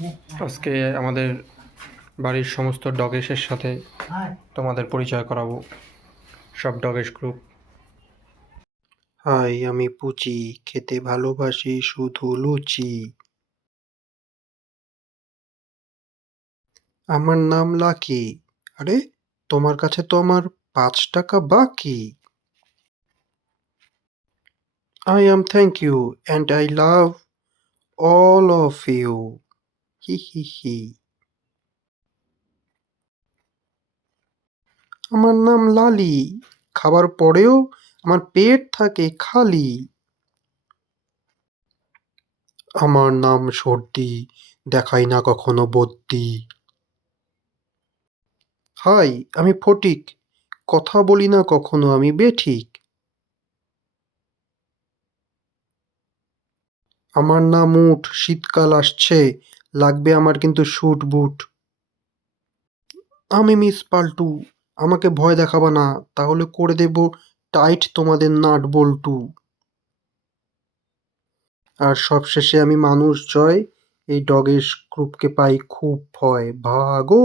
আজকে আমাদের বাড়ির সমস্ত ডগেসের সাথে তোমাদের পরিচয় করাবো। সব ডগেস গ্রুপ। হাই, আমি পুচি, খেতে ভালোবাসি শুধু লুচি। আমার নাম লাকি। আরে, তোমার কাছে তো আমার 5 টাকা বাকি। I am thank you and I love all of you. হি হি হি। আমার নাম লালি, খাবার পরেও আমার পেট থাকে খালি। আমার নাম সর্দি, দেখাই না কখনো বদ্যি। হাই, আমি ফটিক, কথা বলি না কখনো আমি বেঠিক। আমার নাম উঠ, শীতকাল আসছে, লাগবে আমার কিন্তু স্যুট বুট। আমি মিস পাল্টু, আমাকে ভয় দেখাবা না, তাহলে করে দেব টাইট তোমাদের নাট বল্টু। আর সবশেষে আমি মানুষ জয়, এই ডগেশ গ্রুপকে পাই খুব ভয়, ভাগো।